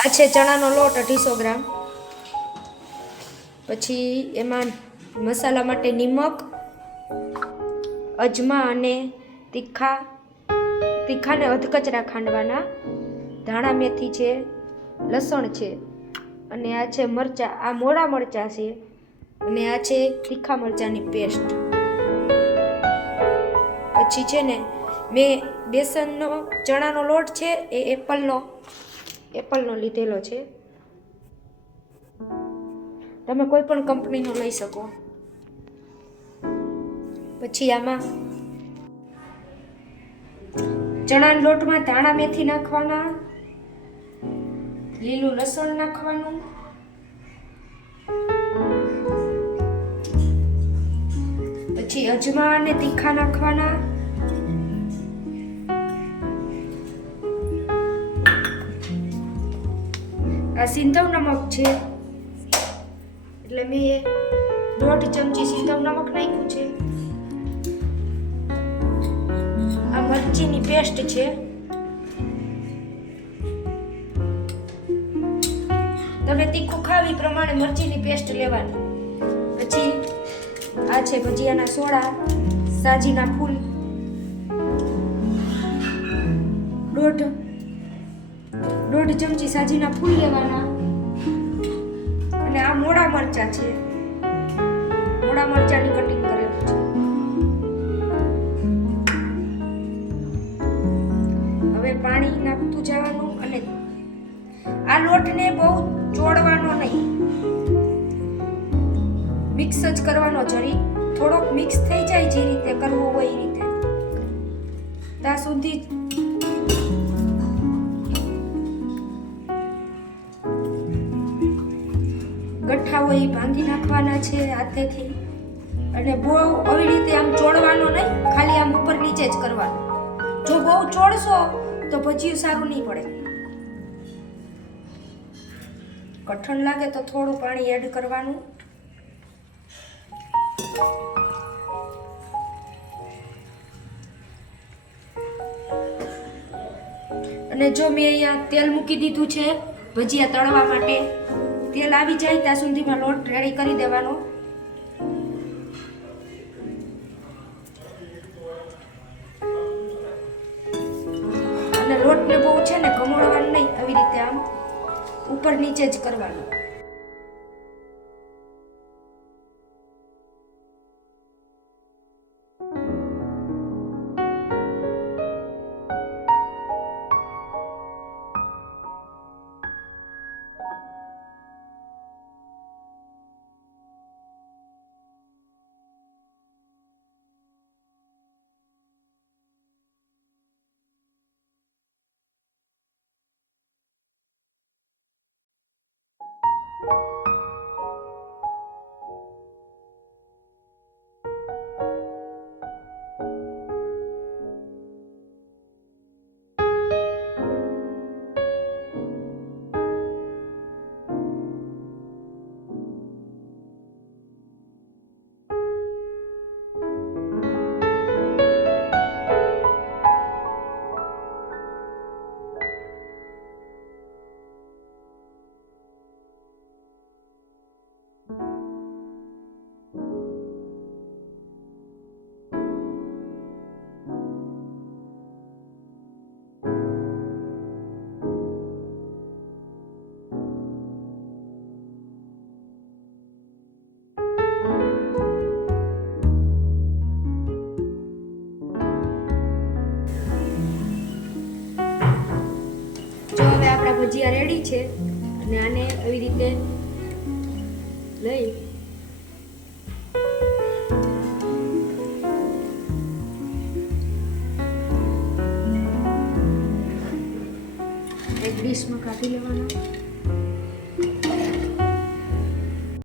આ છે ચણાનો લોટ 250 ગ્રામ. પછી એમાં મસાલા માટે નિમક, અજમા અને તીખાને અધકચરા ખાંડવાના, ધાણા મેથી છે, લસણ છે, અને આ છે મરચાં. આ મોડા મરચાં છે અને આ છે તીખા મરચાંની પેસ્ટ. પછી છે ને મેં બેસનનો ચણાનો લોટ છે એ એપલનો લીધેલો છે. તમે કોઈ પણ કંપનીનો લઈ શકો. પછી આમાં ચણાના લોટમાં ધાણા મેથી નાખવાના, લીલું લસણ નાખવાનું, પછી અજમા અને તીખા નાખવાના, આ સિંધવ નમક છે એટલે મેં 1.5 ચમચી સિંધવ નમક નાખ્યું છે. આ મરચીની પેસ્ટ છે. તમે તીખું ખાવ એ પ્રમાણે મરચીની પેસ્ટ લેવાની. પછી આ છે ભજીયાના સોડા, સાજીના ફૂલ 1.5 ચમચી સાજીના ફૂલ લેવાના. અને આ મોડા મરચા છે, મોડા મરચાની કટિંગ કરેલું છે. હવે પાણી નાખતું જવાનું અને આ લોટને બહુ ચોળવાનો નહીં, મિક્સ જ કરવાનો. જરી થોડોક મિક્સ થઈ જાય જે રીતે કરવું હોય એ રીતે, ત્યાં સુધી ગઠ્ઠા હોય એ ભાંગી નાખવાના છે હાથેથી. અને બહુ આવી રીતે આમ ચોળવાનો નહીં, ખાલી આમ ઉપર નીચે જ કરવાનું. જો બહુ ચોળશો તો ભજીયું સારું નહીં પડે. કઠણ લાગે તો થોડું પાણી એડ કરવાનું. અને જો મેં અહીંયા તેલ મૂકી દીધું છે ભજીયા તળવા માટે. તેલ આવી જાય ત્યાં સુધીમાં લોટ રેડી કરી દેવાનો. અને લોટને બહુ છે ને ઘમોળવાનું નહીં, આવી રીતે આમ ઉપર નીચે જ કરવાનું. ભજીયા રેડી છે અને આને આવી રીતે લઈ એક ડીશમાં કાઢી લેવાના.